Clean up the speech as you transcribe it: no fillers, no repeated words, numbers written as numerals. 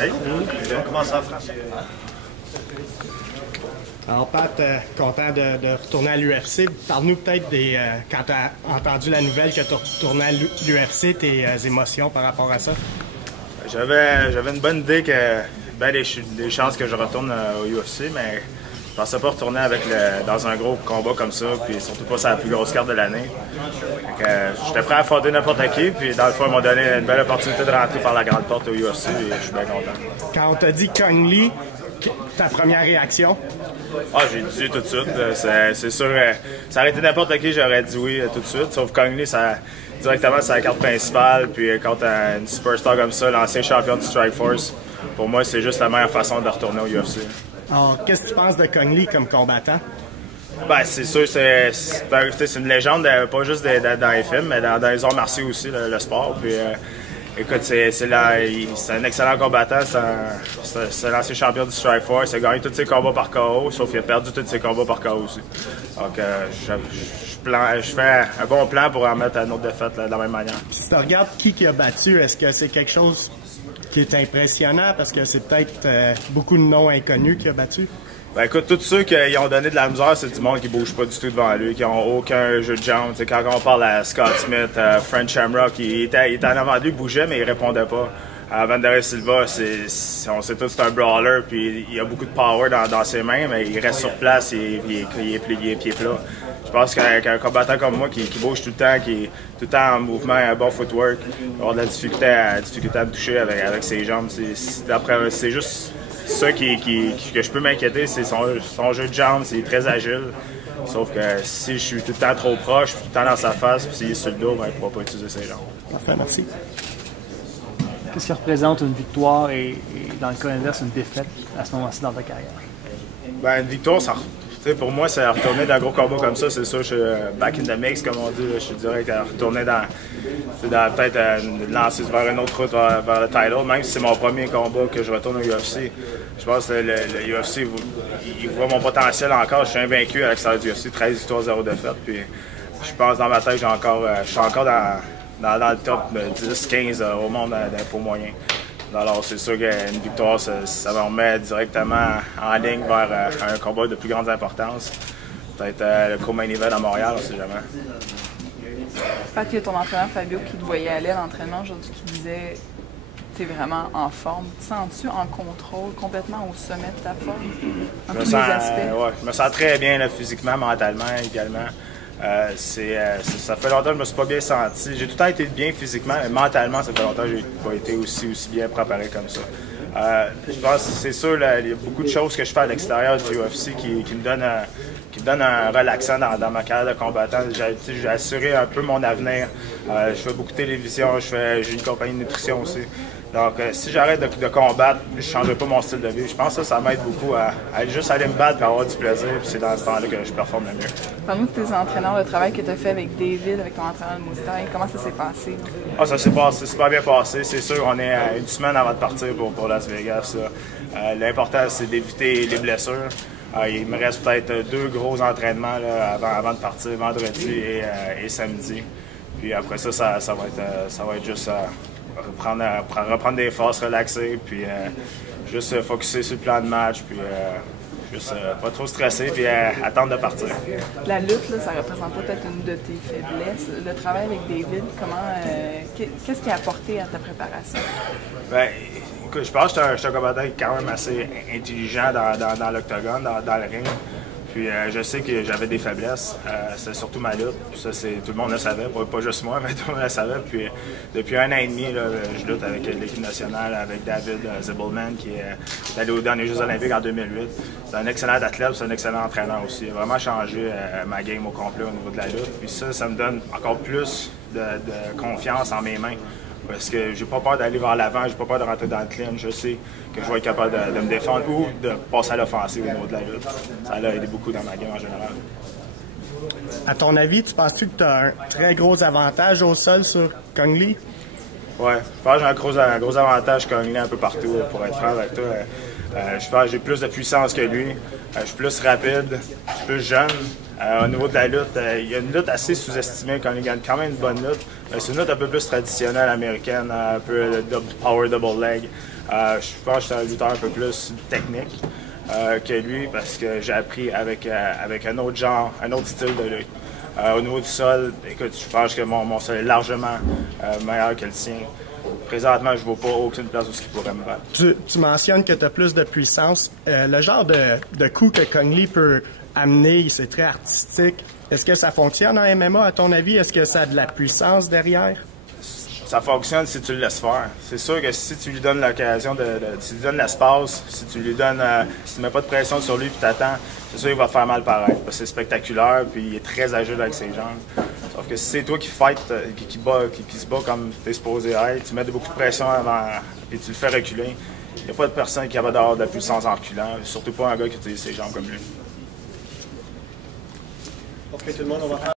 Hey, on commence en France. Alors Pat, content de retourner à l'UFC. Parle-nous peut-être quand tu as entendu la nouvelle que tu retournais à l'UFC, tes émotions par rapport à ça. J'avais une bonne idée que des chances que je retourne au UFC, mais je pensais pas retourner dans un gros combat comme ça, puis surtout pas sur la plus grosse carte de l'année. J'étais prêt à affronter n'importe qui, puis dans le fond, ils m'ont donné une belle opportunité de rentrer par la grande porte au UFC, et je suis bien content. Quand on t'a dit Cung Le, ta première réaction? Ah, j'ai dit oui tout de suite. C'est sûr, ça aurait été n'importe qui, j'aurais dit oui tout de suite. Sauf Cung Le, directement, c'est la carte principale. Puis quand t'as une superstar comme ça, l'ancien champion du Strikeforce, pour moi, c'est juste la meilleure façon de retourner au UFC. Alors, qu'est-ce que tu penses de Cung Le comme combattant? Ben, c'est sûr, c'est une légende, pas juste dans les films, mais dans les arts martiaux aussi, le sport. Puis, écoute, c'est un excellent combattant, c'est l'ancien champion du Strikeforce, il a gagné tous ses combats par KO, sauf qu'il a perdu tous ses combats par KO aussi. Donc, je fais un bon plan pour en mettre une autre défaite de la même manière. Si tu regardes qui a battu, est-ce que c'est quelque chose qui est impressionnant? Parce que c'est peut-être beaucoup de noms inconnus qui a battu. Ben écoute, tous ceux qui ont donné de la misère, c'est du monde qui bouge pas du tout devant lui, qui n'ont aucun jeu de jambes. T'sais, quand on parle à Scott Smith, French Shamrock, il était en avant de lui, il bougeait, mais il répondait pas. Wanderlei Silva, on sait tous c'est un brawler, puis il a beaucoup de power dans ses mains, mais il reste sur place, il est pied plat. Je pense qu'un combattant comme moi qui bouge tout le temps, qui est tout le temps en mouvement, un bon footwork, il va avoir de la difficulté à me toucher avec ses jambes. C'est juste ça que je peux m'inquiéter, c'est son jeu de jambes, c'est très agile. Sauf que si je suis tout le temps trop proche, tout le temps dans sa face, puis s'il est sur le dos, ben, il ne pourra pas utiliser ses jambes. Parfait, merci. Qu'est-ce qui représente une victoire et dans le cas inverse, une défaite à ce moment-ci dans ta carrière? Ben, une victoire, pour moi, c'est retourner dans un gros combat comme ça, c'est sûr, je suis back in the mix, comme on dit. Je suis direct à retourner peut-être lancer vers une autre route vers le title, même si c'est mon premier combat que je retourne au UFC. Je pense que le UFC, il voit mon potentiel encore. Je suis invaincu à l'extérieur du UFC, 13 victoires, 0 défaites. Puis je pense dans ma tête, je suis encore dans le top 10-15 au monde d'impôts moyens. Alors, c'est sûr qu'une victoire, ça me remet directement en ligne vers un combat de plus grande importance. Peut-être le co-main event à Montréal, on ne sait jamais. Pat, il y a ton entraîneur Fabio qui te voyait aller à l'entraînement aujourd'hui qui disait que tu es vraiment en forme. Te sens-tu en contrôle, complètement au sommet de ta forme, dans tous les aspects? Ouais, je me sens très bien là, physiquement, mentalement également. Ça fait longtemps que je ne me suis pas bien senti. J'ai tout le temps été bien physiquement, mais mentalement, ça fait longtemps que je n'ai pas été aussi bien préparé comme ça. Je pense que c'est sûr, il y a beaucoup de choses que je fais à l'extérieur du UFC qui me donnent un relaxant dans ma carrière de combattant. J'ai assuré un peu mon avenir. Je fais beaucoup de télévision, j'ai une compagnie de nutrition aussi. Donc, si j'arrête de combattre, je ne changerai pas mon style de vie. Je pense que ça m'aide beaucoup à juste aller me battre et avoir du plaisir. Puis c'est dans ce temps-là que je performe le mieux. Parle-nous de tes entraîneurs, le travail que tu as fait avec David, avec ton entraîneur de Muay Thai. Comment ça s'est passé? Ah, ça s'est passé, super bien passé. C'est sûr, on est à une semaine avant de partir pour Las Vegas. L'important, c'est d'éviter les blessures. Il me reste peut-être 2 gros entraînements là, avant de partir, vendredi et samedi. Puis après ça, ça va être juste reprendre des forces, relaxer, puis juste focusser sur le plan de match, puis juste pas trop stresser, puis attendre de partir. La lutte, là, ça représente peut-être une de tes faiblesses. Le travail avec David, qu'est-ce qui a apporté à ta préparation? Ben, écoute, je pense que je suis un combattant quand même assez intelligent dans l'octogone, dans le ring. Puis je sais que j'avais des faiblesses, c'est surtout ma lutte. Puis ça, tout le monde le savait, pas juste moi, mais tout le monde le savait. Puis depuis 1 an et demi, là, je lutte avec l'équipe nationale, avec David Zibbelman, qui est allé aux derniers Jeux olympiques en 2008. C'est un excellent athlète, c'est un excellent entraîneur aussi. Il a vraiment changé ma game au complet au niveau de la lutte. Puis ça me donne encore plus de confiance en mes mains. Parce que j'ai pas peur d'aller vers l'avant, j'ai pas peur de rentrer dans le clinch. Je sais que je vais être capable de me défendre ou de passer à l'offensive au niveau de la lutte. Ça a aidé beaucoup dans ma game en général. À ton avis, tu penses-tu que tu as un très gros avantage au sol sur Cung Le? Oui, je pense que j'ai un gros avantage Cung Le un peu partout, pour être franc avec toi. Je pense que j'ai plus de puissance que lui. Je suis plus rapide, je suis plus jeune. Au niveau de la lutte, il y a une lutte assez sous-estimée quand il gagne quand même une bonne lutte. C'est une lutte un peu plus traditionnelle américaine, un peu power double leg. Je pense que je suis un lutteur un peu plus technique que lui parce que j'ai appris avec un autre genre, un autre style de lutte. Au niveau du sol, écoute, je pense que mon sol est largement meilleur que le sien. Présentement, je ne vois pas aucune place où il pourrait me battre. Tu mentionnes que tu as plus de puissance. Le genre de coup que Conley peut amener, c'est très artistique. Est-ce que ça fonctionne en MMA, à ton avis? Est-ce que ça a de la puissance derrière? Ça fonctionne si tu le laisses faire. C'est sûr que si tu lui donnes l'occasion, si tu lui donnes l'espace, si tu lui donnes, si tu mets pas de pression sur lui et tu t'attends, c'est sûr qu'il va te faire mal pareil. Parce que c'est spectaculaire puis il est très agile avec ses jambes. Sauf que si c'est toi qui fight, qui se bat comme tu es supposé être, tu mets beaucoup de pression avant et tu le fais reculer, il n'y a pas de personne qui va d'avoir de la puissance en reculant, surtout pas un gars qui utilise ses jambes comme lui. OK, tout le monde, on va faire